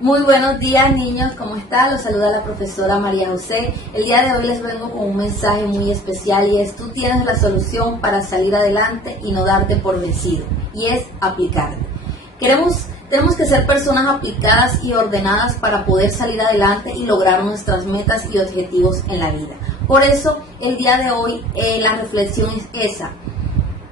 Muy buenos días, niños, ¿cómo están? Los saluda la profesora María José. El día de hoy les vengo con un mensaje muy especial y es: tú tienes la solución para salir adelante y no darte por vencido, y es aplicarte. Tenemos que ser personas aplicadas y ordenadas para poder salir adelante y lograr nuestras metas y objetivos en la vida. Por eso, el día de hoy, la reflexión es esa: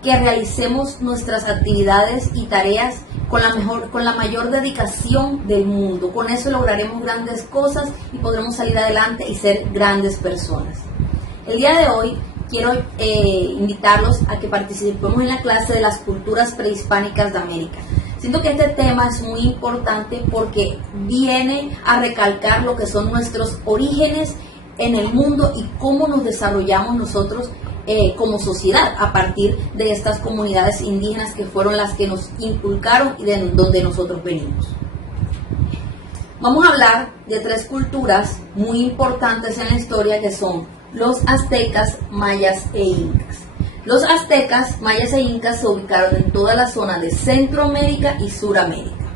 que realicemos nuestras actividades y tareas con la mayor dedicación del mundo. Con eso lograremos grandes cosas y podremos salir adelante y ser grandes personas. El día de hoy quiero invitarlos a que participemos en la clase de las culturas prehispánicas de América. Siento que este tema es muy importante porque viene a recalcar lo que son nuestros orígenes en el mundo y cómo nos desarrollamos nosotros como sociedad a partir de estas comunidades indígenas que fueron las que nos inculcaron y de donde nosotros venimos. Vamos a hablar de tres culturas muy importantes en la historia, que son los aztecas, mayas e incas. Los aztecas, mayas e incas se ubicaron en toda la zona de Centroamérica y Suramérica.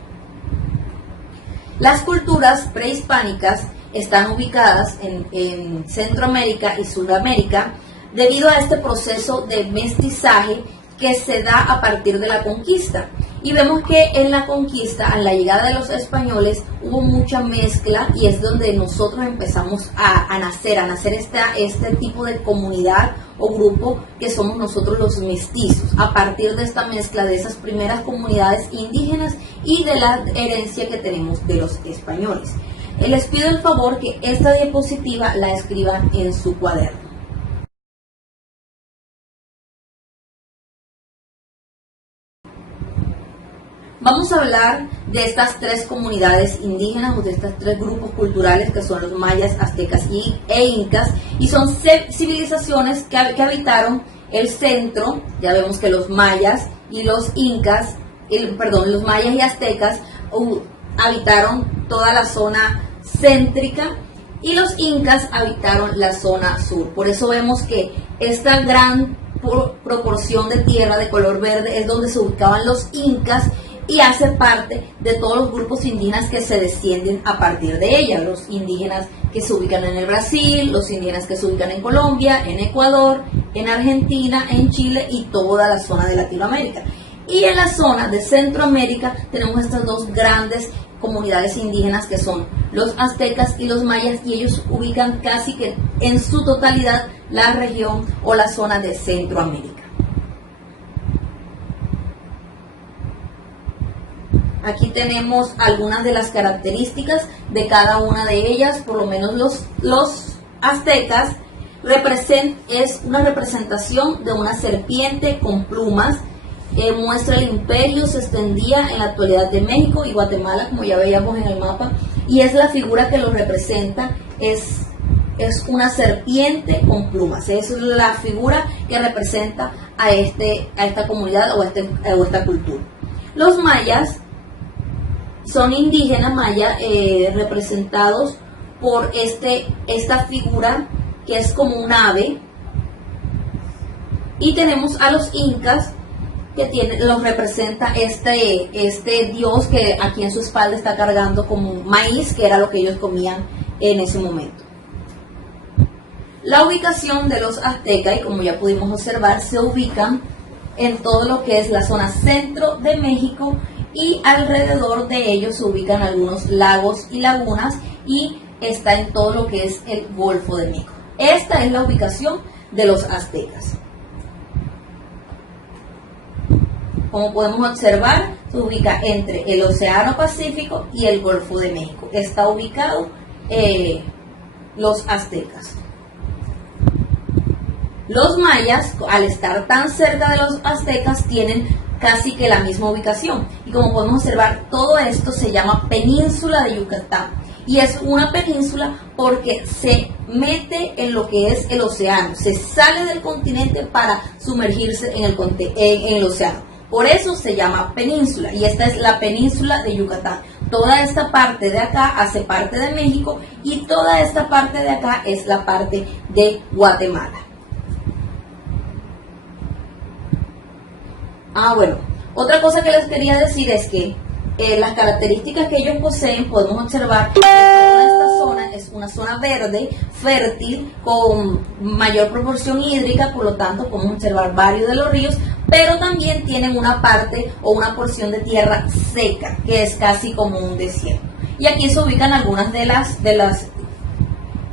Las culturas prehispánicas están ubicadas en Centroamérica y Suramérica debido a este proceso de mestizaje que se da a partir de la conquista. Y vemos que en la conquista, a la llegada de los españoles, hubo mucha mezcla y es donde nosotros empezamos a nacer este tipo de comunidad o grupo que somos nosotros los mestizos, a partir de esta mezcla de esas primeras comunidades indígenas y de la herencia que tenemos de los españoles. Les pido el favor que esta diapositiva la escriban en su cuaderno. Vamos a hablar de estas tres comunidades indígenas o de estos tres grupos culturales que son los mayas, aztecas e incas, y son civilizaciones que habitaron el centro. Ya vemos que los mayas y los incas, los mayas y aztecas habitaron toda la zona céntrica y los incas habitaron la zona sur. Por eso vemos que esta gran proporción de tierra de color verde es donde se ubicaban los incas y hace parte de todos los grupos indígenas que se descienden a partir de ella. Los indígenas que se ubican en el Brasil, los indígenas que se ubican en Colombia, en Ecuador, en Argentina, en Chile y toda la zona de Latinoamérica. Y en la zona de Centroamérica tenemos estas dos grandes comunidades indígenas que son los aztecas y los mayas, y ellos ubican casi que en su totalidad la región o la zona de Centroamérica. Aquí tenemos algunas de las características de cada una de ellas. Por lo menos los aztecas es una representación de una serpiente con plumas. Muestra el imperio, se extendía en la actualidad de México y Guatemala, como ya veíamos en el mapa, y es la figura que lo representa, es una serpiente con plumas. Es la figura que representa a esta comunidad o esta cultura. Los mayas son indígenas maya, representados por esta figura que es como un ave, y tenemos a los incas que los representa este dios que aquí en su espalda está cargando como un maíz, que era lo que ellos comían en ese momento. La ubicación de los aztecas, y como ya pudimos observar, se ubican en todo lo que es la zona centro de México, y alrededor de ellos se ubican algunos lagos y lagunas, y está en todo lo que es el Golfo de México. Esta es la ubicación de los aztecas. Como podemos observar, se ubica entre el Océano Pacífico y el Golfo de México. Está ubicado los aztecas. Los mayas, al estar tan cerca de los aztecas, tienen casi que la misma ubicación. Y como podemos observar, todo esto se llama Península de Yucatán. Y es una península porque se mete en lo que es el océano. Se sale del continente para sumergirse en el océano. Por eso se llama península. Y esta es la península de Yucatán. Toda esta parte de acá hace parte de México y toda esta parte de acá es la parte de Guatemala. Bueno, otra cosa que les quería decir es que las características que ellos poseen, podemos observar que toda esta zona es una zona verde, fértil, con mayor proporción hídrica, por lo tanto podemos observar varios de los ríos, pero también tienen una parte o una porción de tierra seca, que es casi como un desierto. Y aquí se ubican algunas de las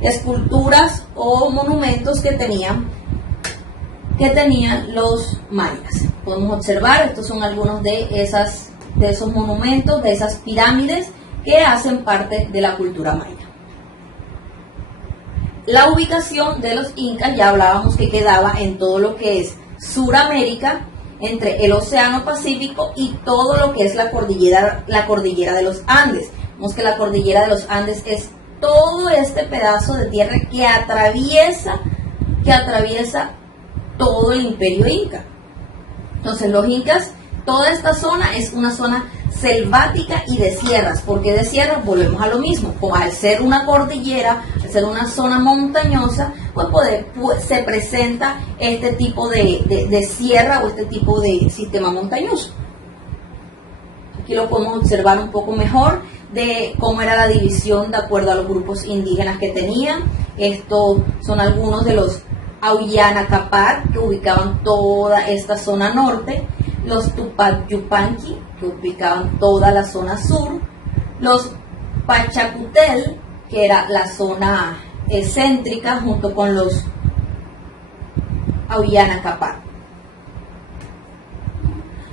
esculturas o monumentos que tenían los mayas. Podemos observar, estos son algunos de esos monumentos, de esas pirámides que hacen parte de la cultura maya. La ubicación de los incas, ya hablábamos que quedaba en todo lo que es Suramérica, entre el Océano Pacífico y todo lo que es la cordillera de los Andes. Vemos que la cordillera de los Andes es todo este pedazo de tierra que atraviesa todo el imperio inca. Entonces los incas, toda esta zona es una zona selvática y de sierras. ¿Por qué de sierras? Volvemos a lo mismo. Al ser una cordillera, al ser una zona montañosa, pues se presenta este tipo de sierra o este tipo de sistema montañoso. Aquí lo podemos observar un poco mejor de cómo era la división de acuerdo a los grupos indígenas que tenían. Estos son algunos de los Aullana Capac, que ubicaban toda esta zona norte, los Tupac Yupanqui, que ubicaban toda la zona sur, los Pachacutel, que era la zona céntrica, junto con los Aullana Capac.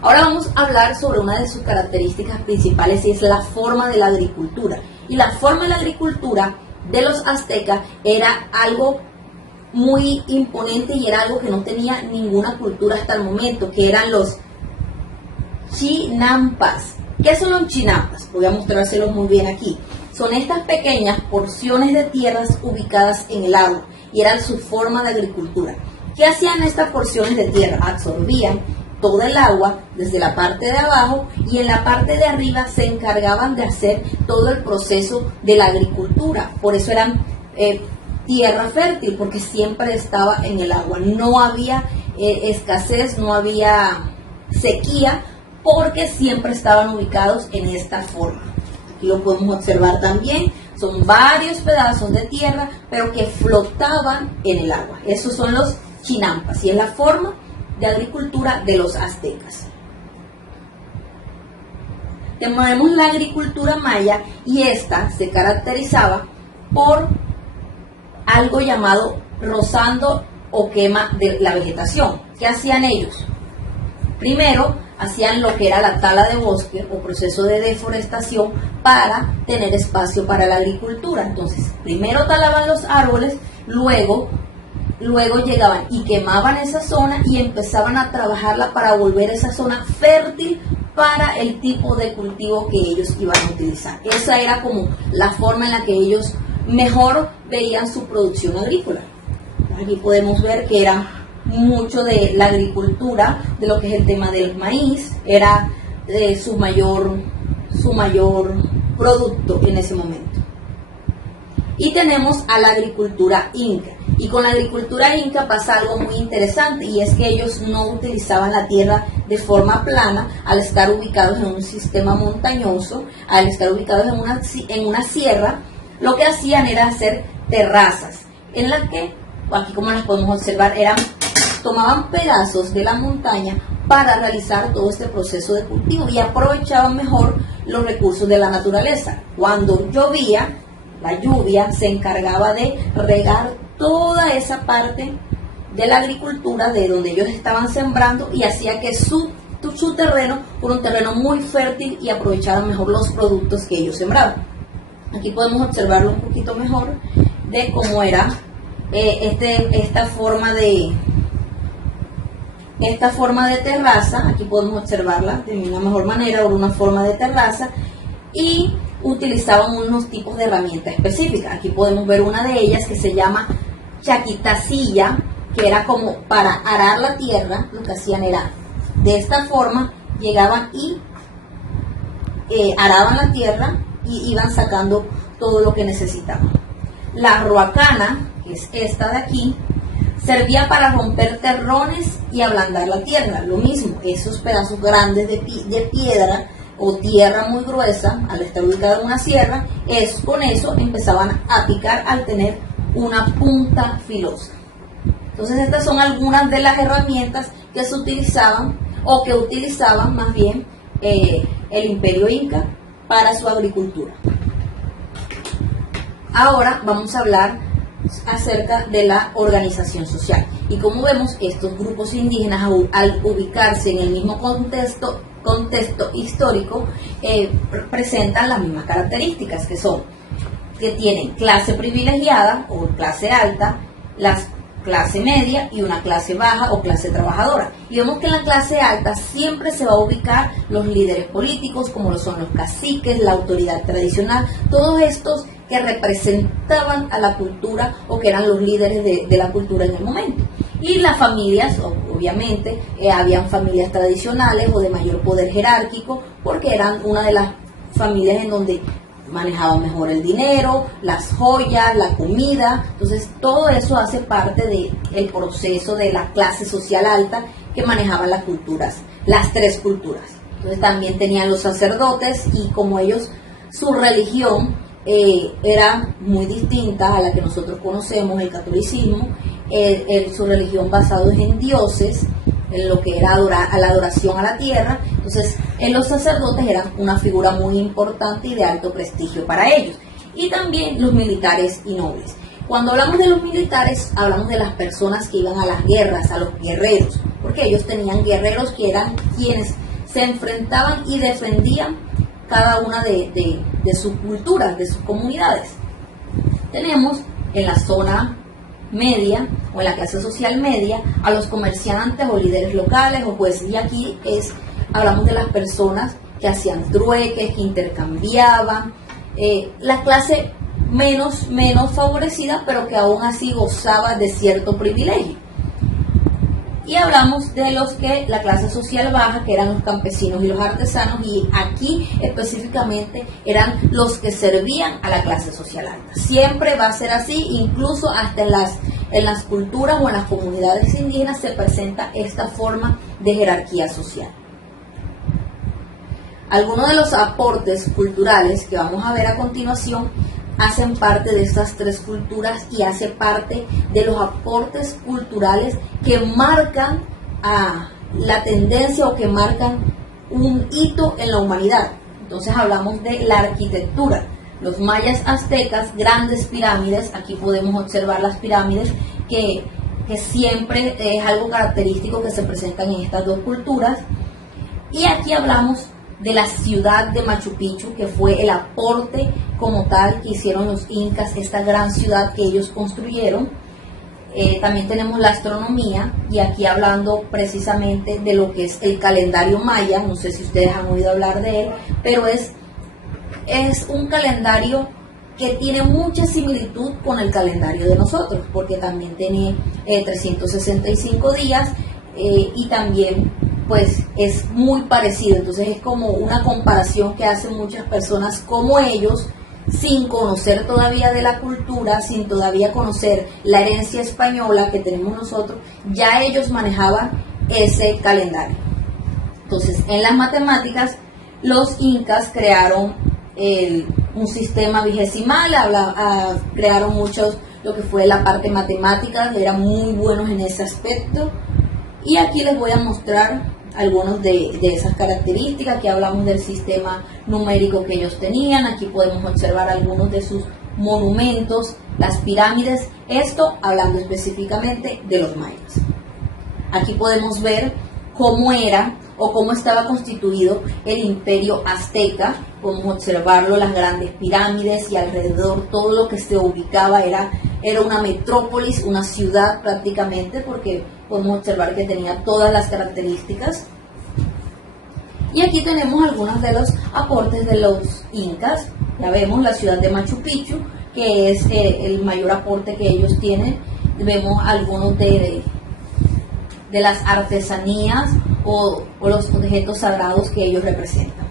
Ahora vamos a hablar sobre una de sus características principales, y es la forma de la agricultura. Y la forma de la agricultura de los aztecas era algo muy imponente y era algo que no tenía ninguna cultura hasta el momento, que eran los chinampas. ¿Qué son los chinampas? Voy a mostrárselos muy bien aquí. Son estas pequeñas porciones de tierras ubicadas en el agua, y era su forma de agricultura. ¿Qué hacían estas porciones de tierra? Absorbían todo el agua desde la parte de abajo, y en la parte de arriba se encargaban de hacer todo el proceso de la agricultura. Por eso eran tierra fértil, porque siempre estaba en el agua. No había escasez, no había sequía, porque siempre estaban ubicados en esta forma. Aquí lo podemos observar también. Son varios pedazos de tierra, pero que flotaban en el agua. Esos son los chinampas, y es la forma de agricultura de los aztecas. Tenemos la agricultura maya, y esta se caracterizaba por algo llamado rozando o quema de la vegetación. ¿Qué hacían ellos? Primero, hacían lo que era la tala de bosque o proceso de deforestación para tener espacio para la agricultura. Entonces, primero talaban los árboles, luego llegaban y quemaban esa zona y empezaban a trabajarla para volver esa zona fértil para el tipo de cultivo que ellos iban a utilizar. Esa era como la forma en la que ellos mejor veían su producción agrícola. Aquí podemos ver que era mucho de la agricultura, de lo que es el tema del maíz, era su mayor producto en ese momento. Y tenemos a la agricultura inca. Y con la agricultura inca pasa algo muy interesante, y es que ellos no utilizaban la tierra de forma plana. Al estar ubicados en un sistema montañoso, al estar ubicados en una sierra, lo que hacían era hacer terrazas, en las que, aquí como las podemos observar, tomaban pedazos de la montaña para realizar todo este proceso de cultivo, y aprovechaban mejor los recursos de la naturaleza. Cuando llovía, la lluvia se encargaba de regar toda esa parte de la agricultura de donde ellos estaban sembrando, y hacía que su terreno fuera un terreno muy fértil y aprovechaban mejor los productos que ellos sembraban. Aquí podemos observarlo un poquito mejor de cómo era esta forma de terraza. Aquí podemos observarla de una mejor manera, o una forma de terraza, y utilizaban unos tipos de herramientas específicas. Aquí podemos ver una de ellas que se llama chaquitacilla, que era como para arar la tierra. Lo que hacían era, de esta forma, llegaban y araban la tierra y iban sacando todo lo que necesitaban. La ruacana, que es esta de aquí, servía para romper terrones y ablandar la tierra. Lo mismo, esos pedazos grandes de piedra o tierra muy gruesa, al estar ubicada en una sierra, con eso empezaban a picar al tener una punta filosa. Entonces estas son algunas de las herramientas que se utilizaban, o que utilizaban más bien el Imperio Inca para su agricultura. Ahora vamos a hablar acerca de la organización social. Y como vemos, estos grupos indígenas, al ubicarse en el mismo contexto histórico, presentan las mismas características, que tienen clase privilegiada o clase alta, clase media y una clase baja o clase trabajadora. Y vemos que en la clase alta siempre se va a ubicar los líderes políticos, como lo son los caciques, la autoridad tradicional, todos estos que representaban a la cultura o que eran los líderes de la cultura en el momento. Y las familias, obviamente, habían familias tradicionales o de mayor poder jerárquico, porque eran una de las familias en donde manejaban mejor el dinero, las joyas, la comida. Entonces todo eso hace parte del proceso de la clase social alta que manejaban las culturas, las tres culturas. Entonces también tenían los sacerdotes, y como ellos, su religión era muy distinta a la que nosotros conocemos, el catolicismo. Su religión basada en dioses, en lo que era la adoración a la tierra. Entonces los sacerdotes eran una figura muy importante y de alto prestigio para ellos. Y también los militares y nobles. Cuando hablamos de los militares, hablamos de las personas que iban a las guerras, a los guerreros, porque ellos tenían guerreros que eran quienes se enfrentaban y defendían cada una de sus culturas, de sus comunidades. Tenemos en la zona media o en la clase social media a los comerciantes o líderes locales, o pues, y aquí hablamos de las personas que hacían trueques, que intercambiaban, la clase menos favorecida, pero que aún así gozaba de cierto privilegio. Y hablamos de la clase social baja, que eran los campesinos y los artesanos, y aquí específicamente eran los que servían a la clase social alta. Siempre va a ser así, incluso hasta en las culturas o en las comunidades indígenas se presenta esta forma de jerarquía social. Algunos de los aportes culturales que vamos a ver a continuación hacen parte de estas tres culturas y hace parte de los aportes culturales que marcan la tendencia o que marcan un hito en la humanidad. Entonces hablamos de la arquitectura. Los mayas aztecas, grandes pirámides, aquí podemos observar las pirámides que siempre es algo característico que se presentan en estas dos culturas. Y aquí hablamos de la ciudad de Machu Picchu, que fue el aporte como tal que hicieron los incas, esta gran ciudad que ellos construyeron. También tenemos la astronomía, y aquí hablando precisamente de lo que es el calendario maya. No sé si ustedes han oído hablar de él, pero es un calendario que tiene mucha similitud con el calendario de nosotros, porque también tiene 365 días y también pues es muy parecido. Entonces es como una comparación que hacen muchas personas, como ellos, sin conocer todavía de la cultura, sin todavía conocer la herencia española que tenemos nosotros, ya ellos manejaban ese calendario. Entonces en las matemáticas los incas crearon un sistema vigesimal, crearon muchos lo que fue la parte matemática, eran muy buenos en ese aspecto. Y aquí les voy a mostrar algunos de esas características. Aquí hablamos del sistema numérico que ellos tenían. Aquí podemos observar algunos de sus monumentos, las pirámides, esto hablando específicamente de los mayas. Aquí podemos ver cómo era o cómo estaba constituido el imperio azteca. Podemos observarlo, las grandes pirámides, y alrededor todo lo que se ubicaba era una metrópolis, una ciudad prácticamente, porque podemos observar que tenía todas las características. Y aquí tenemos algunos de los aportes de los incas. Ya vemos la ciudad de Machu Picchu, que es el mayor aporte que ellos tienen. Vemos algunos de las artesanías o los objetos sagrados que ellos representan.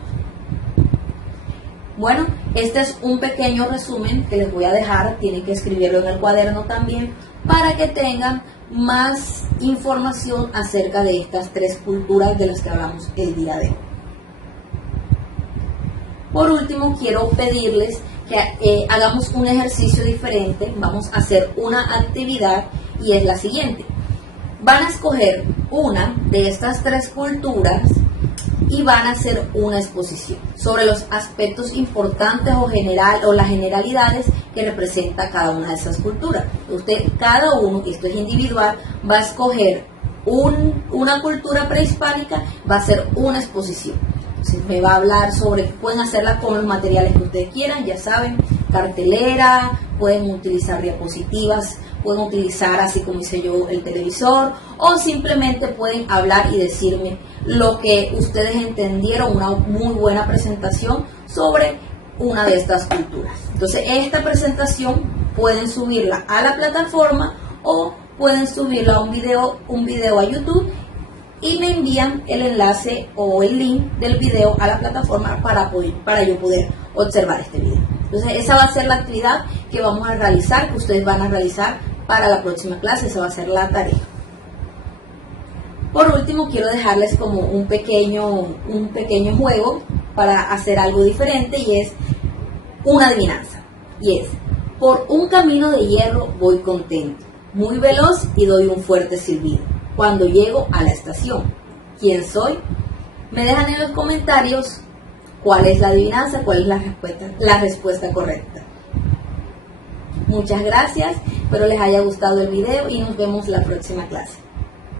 Bueno, este es un pequeño resumen que les voy a dejar. Tienen que escribirlo en el cuaderno también, para que tengan más información acerca de estas tres culturas de las que hablamos el día de hoy. Por último, quiero pedirles que hagamos un ejercicio diferente. Vamos a hacer una actividad y es la siguiente. Van a escoger una de estas 3 culturas y van a hacer una exposición sobre los aspectos importantes o las generalidades que representa cada una de esas culturas. Cada uno, y esto es individual, va a escoger una cultura prehispánica, va a hacer una exposición. Entonces me va a hablar sobre, pueden hacerla con los materiales que ustedes quieran, ya saben, cartelera, pueden utilizar diapositivas, pueden utilizar, así como hice yo, el televisor, o simplemente pueden hablar y decirme lo que ustedes entendieron, una muy buena presentación sobre una de estas culturas. Entonces esta presentación pueden subirla a la plataforma o pueden subirla a un video a YouTube y me envían el enlace o el link del video a la plataforma para yo poder observar este video. Entonces esa va a ser la actividad que vamos a realizar, que ustedes van a realizar para la próxima clase. Esa va a ser la tarea. Por último, quiero dejarles como un pequeño juego para hacer algo diferente, y es una adivinanza. Y es: por un camino de hierro voy contento, muy veloz y doy un fuerte silbido cuando llego a la estación. ¿Quién soy? Me dejan en los comentarios cuál es la adivinanza, cuál es la respuesta correcta. Muchas gracias, espero les haya gustado el video y nos vemos la próxima clase.